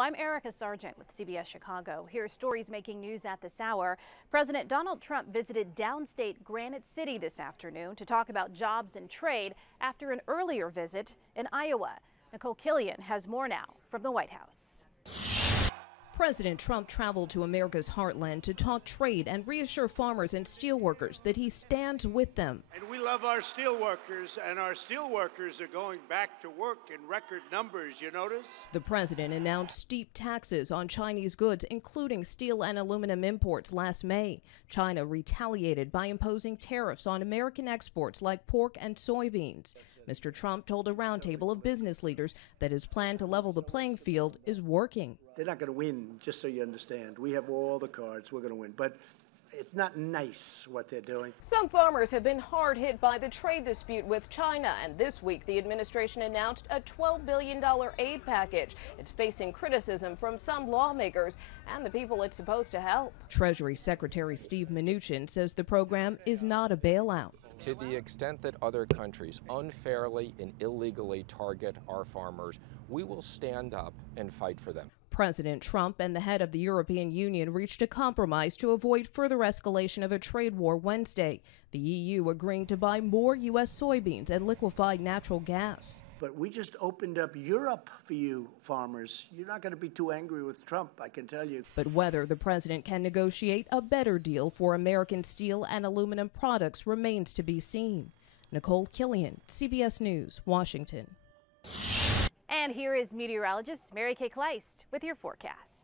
I'm Erica Sargent with CBS Chicago. Here are stories making news at this hour. President Donald Trump visited downstate Granite City this afternoon to talk about jobs and trade after an earlier visit in Iowa. Nicole Killian has more now from the White House. President Trump traveled to America's heartland to talk trade and reassure farmers and steelworkers that he stands with them. And we love our steelworkers, and our steelworkers are going back to work in record numbers, you notice? The president announced steep taxes on Chinese goods, including steel and aluminum imports last May. China retaliated by imposing tariffs on American exports like pork and soybeans. Mr. Trump told a roundtable of business leaders that his plan to level the playing field is working. They're not going to win, just so you understand. We have all the cards. We're going to win. But it's not nice what they're doing. Some farmers have been hard hit by the trade dispute with China, and this week the administration announced a $12 billion aid package. It's facing criticism from some lawmakers and the people it's supposed to help. Treasury Secretary Steve Mnuchin says the program is not a bailout. To the extent that other countries unfairly and illegally target our farmers, we will stand up and fight for them. President Trump and the head of the European Union reached a compromise to avoid further escalation of a trade war Wednesday, the EU agreeing to buy more U.S. soybeans and liquefied natural gas. But we just opened up Europe for you farmers. You're not going to be too angry with Trump, I can tell you. But whether the president can negotiate a better deal for American steel and aluminum products remains to be seen. Nicole Killian, CBS News, Washington. And here is meteorologist Mary Kay Kleist with your forecast.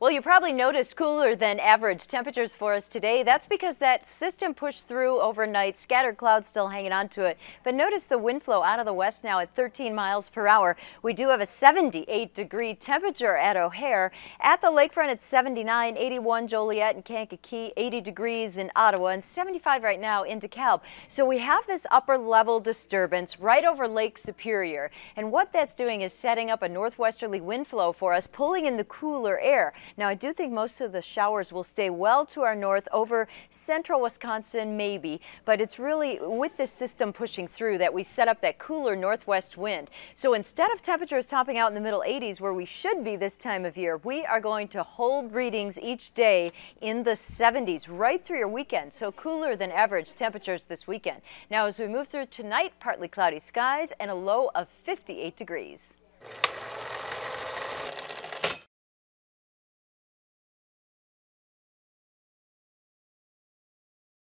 Well, you probably noticed cooler than average temperatures for us today. That's because that system pushed through overnight. Scattered clouds still hanging on to it. But notice the wind flow out of the west now at 13 miles per hour. We do have a 78-degree temperature at O'Hare. At the lakefront, it's 79, 81 Joliet and Kankakee, 80 degrees in Ottawa, and 75 right now in DeKalb. So we have this upper level disturbance right over Lake Superior. And what that's doing is setting up a northwesterly wind flow for us, pulling in the cooler air. Now, I do think most of the showers will stay well to our north over central Wisconsin, maybe, but it's really with this system pushing through that we set up that cooler northwest wind. So instead of temperatures topping out in the middle 80s where we should be this time of year, we are going to hold readings each day in the 70s right through your weekend. So cooler than average temperatures this weekend. Now, as we move through tonight, partly cloudy skies and a low of 58 degrees.